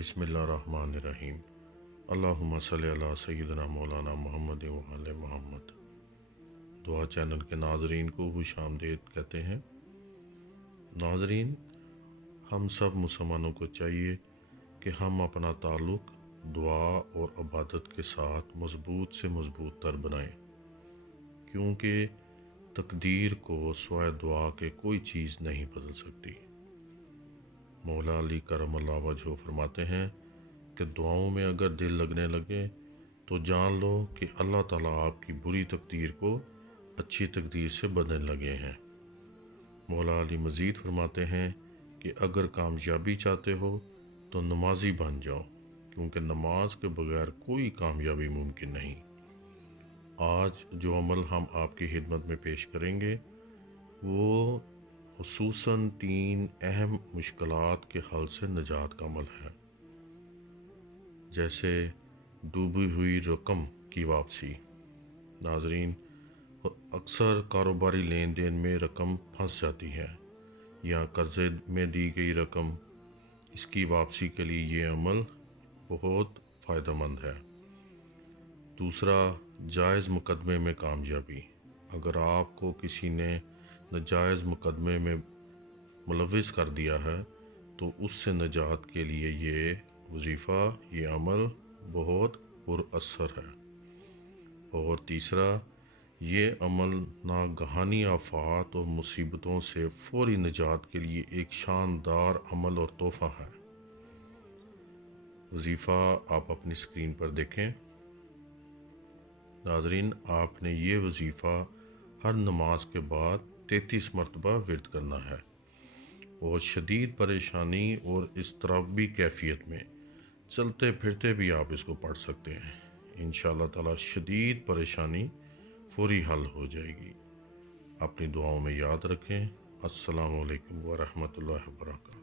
बिस्मिल्लाहिर्रहमानिर्रहीम। अल्लाहुम्मा सल्ली अला सय्यिदना मौलाना मुहम्मद व आले मोहम्मद। दुआ चैनल के नाज़रीन को खुश आमदीद कहते हैं। नाज़रीन, हम सब मुसलमानों को चाहिए कि हम अपना ताल्लुक़ दुआ और इबादत के साथ मज़बूत से मज़बूत तर बनाएं, क्योंकि तकदीर को सिवाय दुआ के कोई चीज़ नहीं बदल सकती। मौला अली करमल्लाहु वजहू फरमाते हैं कि दुआओं में अगर दिल लगने लगे तो जान लो कि अल्लाह ताला आपकी बुरी तकदीर को अच्छी तकदीर से बदलने लगे हैं। मौला अली मज़ीद फरमाते हैं कि अगर कामयाबी चाहते हो तो नमाजी बन जाओ, क्योंकि नमाज के बगैर कोई कामयाबी मुमकिन नहीं। आज जो अमल हम आपकी खिदमत में पेश करेंगे वो खुसूसन 3 अहम मुश्किलात के हल से निजात का अमल है, जैसे डूबी हुई रकम की वापसी। नाज़रीन, अक्सर कारोबारी लेन देन में रकम फंस जाती है या कर्ज़े में दी गई रकम, इसकी वापसी के लिए ये अमल बहुत फ़ायदेमंद है। दूसरा, जायज़ मुकदमे में कामयाबी। अगर आपको किसी ने नाजायज़ मुकदमे में मुलव्विस कर दिया है तो उससे निजात के लिए ये वजीफ़ा, ये अमल बहुत पुरअसर है। और तीसरा, ये अमल नागहानी आफ़ात और मुसीबतों से फ़ौरी निजात के लिए एक शानदार अमल और तोहफ़ा है। वजीफ़ा आप अपनी स्क्रीन पर देखें। नाज़रीन, आपने ये वजीफ़ा हर नमाज के बाद 33 मरतबा विर्द करना है और शदीद परेशानी और इज़्तिराबी कैफियत में चलते फिरते भी आप इसको पढ़ सकते हैं। इंशाअल्लाह ताला शदीद परेशानी फ़ौरी हल हो जाएगी। अपनी दुआओं में याद रखें। अस्सलामु अलैकुम व रहमतुल्लाहि व बरकातहू।